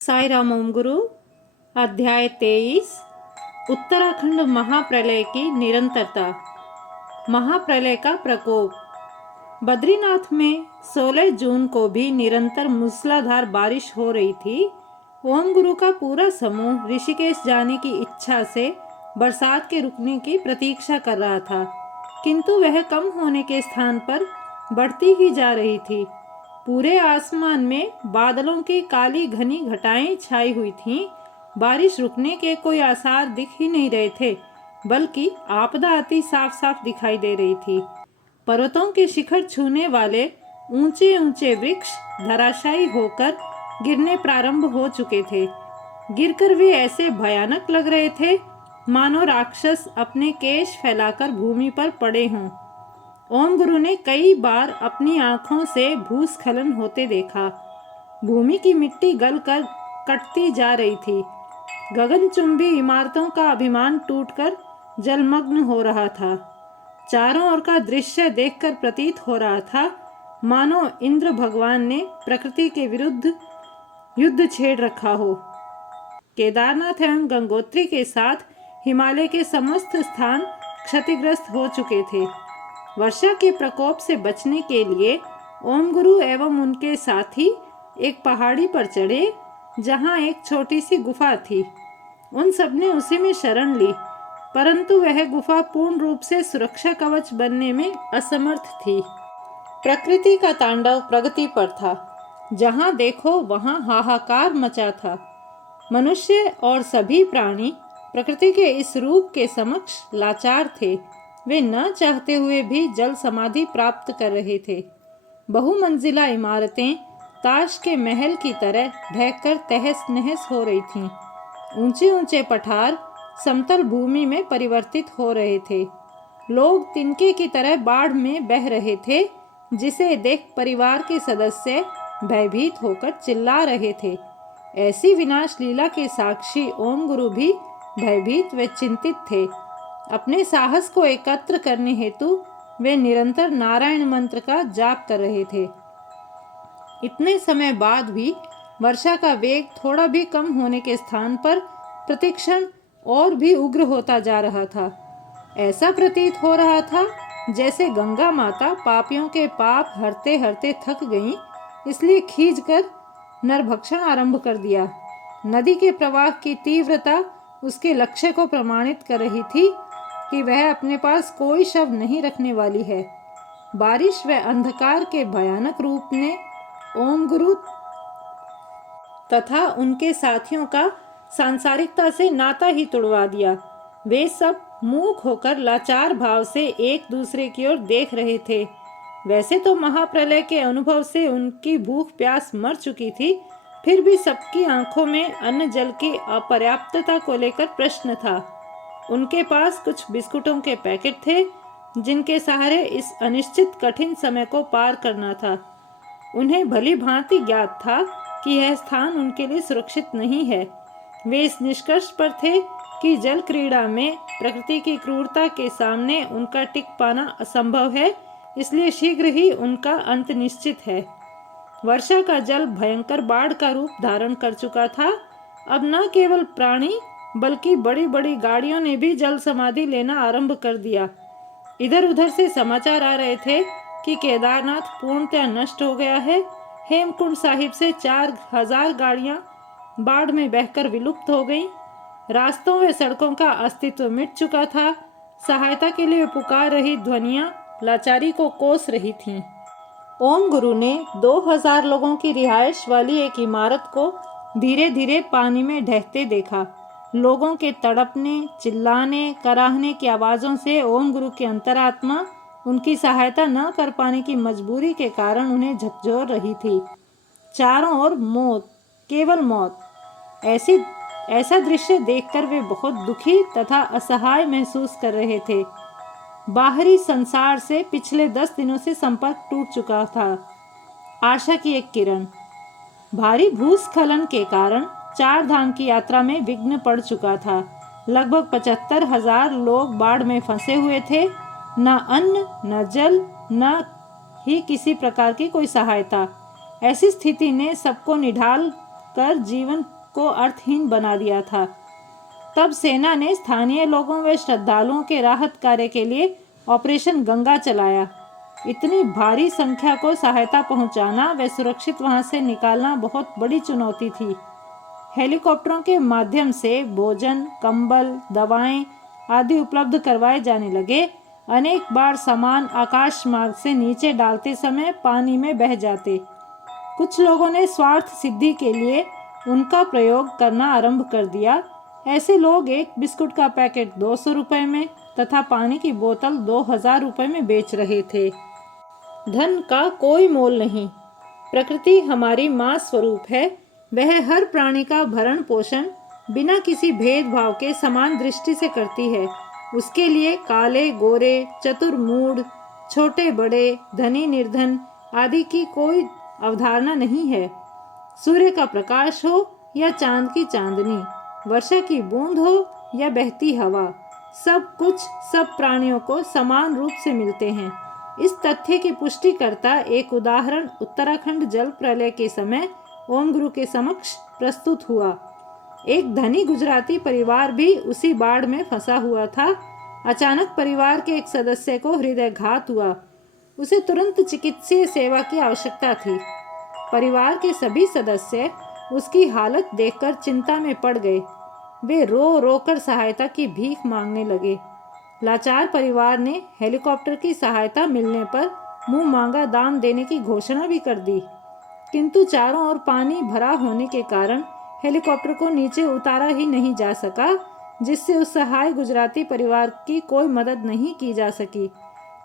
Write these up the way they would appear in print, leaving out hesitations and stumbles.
साई राम ओम गुरु। अध्याय 23। उत्तराखंड महाप्रलय की निरंतरता। महाप्रलय का प्रकोप। बद्रीनाथ में 16 जून को भी निरंतर मूसलाधार बारिश हो रही थी। ओम गुरु का पूरा समूह ऋषिकेश जाने की इच्छा से बरसात के रुकने की प्रतीक्षा कर रहा था, किंतु वह कम होने के स्थान पर बढ़ती ही जा रही थी। पूरे आसमान में बादलों की काली घनी घटाएं छाई हुई थीं। बारिश रुकने के कोई आसार दिख ही नहीं रहे थे, बल्कि आपदा अति साफ साफ दिखाई दे रही थी। पर्वतों के शिखर छूने वाले ऊंचे ऊंचे वृक्ष धराशायी होकर गिरने प्रारंभ हो चुके थे। गिरकर वे ऐसे भयानक लग रहे थे मानो राक्षस अपने केश फैलाकर भूमि पर पड़े हों। ओम गुरु ने कई बार अपनी आंखों से भूस्खलन होते देखा। भूमि की मिट्टी गलकर कटती जा रही थी। गगनचुंबी इमारतों का अभिमान टूटकर जलमग्न हो रहा था। चारों ओर का दृश्य देखकर प्रतीत हो रहा था मानो इंद्र भगवान ने प्रकृति के विरुद्ध युद्ध छेड़ रखा हो। केदारनाथ एवं गंगोत्री के साथ हिमालय के समस्त स्थान क्षतिग्रस्त हो चुके थे। वर्षा के प्रकोप से बचने के लिए ओम गुरु एवं उनके साथी एक पहाड़ी पर चढ़े, जहां एक छोटी सी गुफा थी। उन सबने उसी में शरण ली, परंतु वह गुफा पूर्ण रूप से सुरक्षा कवच बनने में असमर्थ थी। प्रकृति का तांडव प्रगति पर था। जहां देखो वहां हाहाकार मचा था। मनुष्य और सभी प्राणी प्रकृति के इस रूप के समक्ष लाचार थे। वे न चाहते हुए भी जल समाधि प्राप्त कर रहे थे। बहुमंजिला इमारतें ताश के महल की तरह ढहकर तहस नहस हो रही थीं। ऊंचे ऊंचे पठार समतल भूमि में परिवर्तित हो रहे थे। लोग तिनके की तरह बाढ़ में बह रहे थे, जिसे देख परिवार के सदस्य भयभीत होकर चिल्ला रहे थे। ऐसी विनाश लीला के साक्षी ओम गुरु भी भयभीत व चिंतित थे। अपने साहस को एकत्र करने हेतु वे निरंतर नारायण मंत्र का जाप कर रहे थे। इतने समय बाद भी वर्षा का वेग थोड़ा भी कम होने के स्थान पर प्रतिक्षण और भी उग्र होता जा रहा था। ऐसा प्रतीत हो रहा था जैसे गंगा माता पापियों के पाप हरते हरते थक गईं, इसलिए खींचकर नरभक्षण आरंभ कर दिया। नदी के प्रवाह की तीव्रता उसके लक्ष्य को प्रमाणित कर रही थी कि वह अपने पास कोई शव नहीं रखने वाली है। बारिश व अंधकार के भयानक रूप ने ओम गुरु तथा उनके साथियों का सांसारिकता से नाता ही तुड़वा दिया। वे सब मूक होकर लाचार भाव से एक दूसरे की ओर देख रहे थे। वैसे तो महाप्रलय के अनुभव से उनकी भूख प्यास मर चुकी थी, फिर भी सबकी आंखों में अन्न जल की अपर्याप्तता को लेकर प्रश्न था। उनके पास कुछ बिस्कुटों के पैकेट थे, जिनके सहारे इस अनिश्चित कठिन समय को पार करना था। उन्हें भली भांति ज्ञात था कि यह स्थान उनके लिए सुरक्षित नहीं है। वे इस निष्कर्ष पर थे कि जल क्रीड़ा में प्रकृति की क्रूरता के सामने उनका टिक पाना असंभव है, इसलिए शीघ्र ही उनका अंत निश्चित है। वर्षा का जल भयंकर बाढ़ का रूप धारण कर चुका था। अब न केवल प्राणी बल्कि बड़ी बड़ी गाड़ियों ने भी जल समाधि लेना आरंभ कर दिया। इधर उधर से समाचार आ रहे थे कि केदारनाथ पूर्णतः नष्ट हो गया है। हेमकुंड साहिब से 4000 गाड़ियां बाढ़ में बहकर विलुप्त हो गईं। रास्तों व सड़कों का अस्तित्व मिट चुका था। सहायता के लिए पुकार रही ध्वनियां लाचारी को कोस रही थीं। ओम गुरु ने 2000 लोगों की रिहाइश वाली एक इमारत को धीरे धीरे पानी में ढहते देखा। लोगों के तड़पने, चिल्लाने, कराहने की आवाज़ों से ओम गुरु की अंतरात्मा उनकी सहायता न कर पाने की मजबूरी के कारण उन्हें झकझोर रही थी। चारों ओर मौत, केवल मौत। ऐसा दृश्य देखकर वे बहुत दुखी तथा असहाय महसूस कर रहे थे। बाहरी संसार से पिछले 10 दिनों से संपर्क टूट चुका था। आशा की एक किरण। भारी भूस्खलन के कारण 4 धाम की यात्रा में विघ्न पड़ चुका था। लगभग 75,000 लोग बाढ़ में फंसे हुए थे। न अन्न, न जल, न ही किसी प्रकार की कोई सहायता। ऐसी स्थिति ने सबको निढाल कर जीवन को अर्थहीन बना दिया था। तब सेना ने स्थानीय लोगों व श्रद्धालुओं के राहत कार्य के लिए ऑपरेशन गंगा चलाया। इतनी भारी संख्या को सहायता पहुंचाना व सुरक्षित वहां से निकालना बहुत बड़ी चुनौती थी। हेलीकॉप्टरों के माध्यम से भोजन, कंबल, दवाएं आदि उपलब्ध करवाए जाने लगे। अनेक बार सामान आकाश मार्ग से नीचे डालते समय पानी में बह जाते। कुछ लोगों ने स्वार्थ सिद्धि के लिए उनका प्रयोग करना आरंभ कर दिया। ऐसे लोग एक बिस्कुट का पैकेट 200 रुपए में तथा पानी की बोतल 2000 रुपए में बेच रहे थे। धन का कोई मोल नहीं। प्रकृति हमारी माँ स्वरूप है। वह हर प्राणी का भरण पोषण बिना किसी भेदभाव के समान दृष्टि से करती है। उसके लिए काले गोरे, चतुर मूढ़, छोटे बड़े, धनी निर्धन आदि की कोई अवधारणा नहीं है। सूर्य का प्रकाश हो या चांद की चांदनी, वर्षा की बूंद हो या बहती हवा, सब कुछ सब प्राणियों को समान रूप से मिलते हैं। इस तथ्य की पुष्टि करता एक उदाहरण उत्तराखंड जल प्रलय के समय ओम गुरु के समक्ष प्रस्तुत हुआ। एक धनी गुजराती परिवार भी उसी बाढ़ में फंसा हुआ था। अचानक परिवार के एक सदस्य को हृदयघात हुआ। उसे तुरंत चिकित्सीय सेवा की आवश्यकता थी। परिवार के सभी सदस्य उसकी हालत देखकर चिंता में पड़ गए। वे रो रो कर सहायता की भीख मांगने लगे। लाचार परिवार ने हेलीकॉप्टर की सहायता मिलने पर मुंह मांगा दान देने की घोषणा भी कर दी, किंतु चारों ओर पानी भरा होने के कारण हेलीकॉप्टर को नीचे उतारा ही नहीं जा सका, जिससे उस सहाय गुजराती परिवार की कोई मदद नहीं की जा सकी।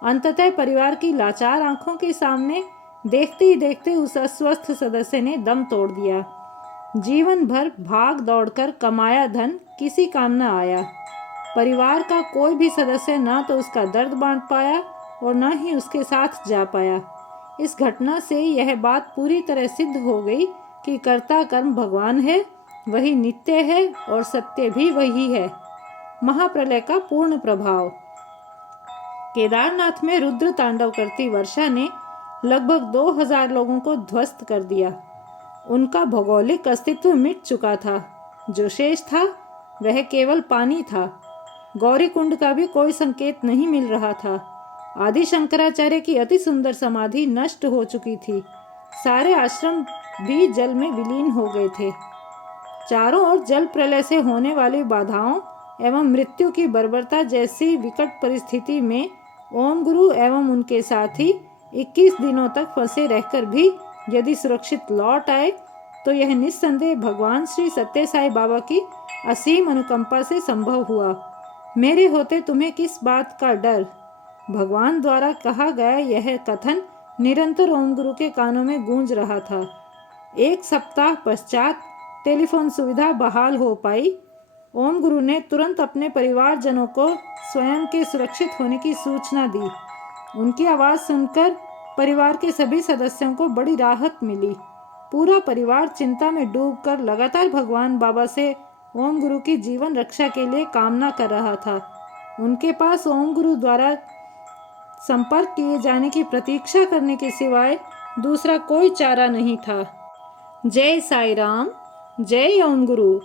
अंततः परिवार की लाचार आंखों के सामने देखते ही देखते उस अस्वस्थ सदस्य ने दम तोड़ दिया। जीवन भर भाग दौड़कर कमाया धन किसी काम न आया। परिवार का कोई भी सदस्य ना तो उसका दर्द बांट पाया और न ही उसके साथ जा पाया। इस घटना से यह बात पूरी तरह सिद्ध हो गई कि कर्ता कर्म भगवान है, वही नित्य है और सत्य भी वही है। महाप्रलय का पूर्ण प्रभाव। केदारनाथ में रुद्र तांडव करती वर्षा ने लगभग 2000 लोगों को ध्वस्त कर दिया। उनका भौगोलिक अस्तित्व मिट चुका था। जो शेष था वह केवल पानी था। गौरी कुंड का भी कोई संकेत नहीं मिल रहा था। आदि शंकराचार्य की अति सुंदर समाधि नष्ट हो चुकी थी। सारे आश्रम भी जल में विलीन हो गए थे। चारों ओर जल प्रलय से होने वाली बाधाओं एवं मृत्यु की बर्बरता जैसी विकट परिस्थिति में ओम गुरु एवं उनके साथी 21 दिनों तक फंसे रहकर भी यदि सुरक्षित लौट आए तो यह निस्संदेह भगवान श्री सत्य साई बाबा की असीम अनुकंपा से संभव हुआ। मेरे होते तुम्हें किस बात का डर। भगवान द्वारा कहा गया यह कथन निरंतर ओम गुरु के कानों में गूंज रहा था। एक सप्ताह पश्चात टेलीफोन सुविधा बहाल हो पाई। ओम गुरु ने तुरंत अपने परिवारजनों को स्वयं के सुरक्षित होने की सूचना दी। उनकी आवाज़ सुनकर परिवार के सभी सदस्यों को बड़ी राहत मिली। पूरा परिवार चिंता में डूबकर लगातार भगवान बाबा से ओम गुरु की जीवन रक्षा के लिए कामना कर रहा था। उनके पास ओम गुरु द्वारा संपर्क किए जाने की प्रतीक्षा करने के सिवाय दूसरा कोई चारा नहीं था। जय साई राम, जय ओम गुरु।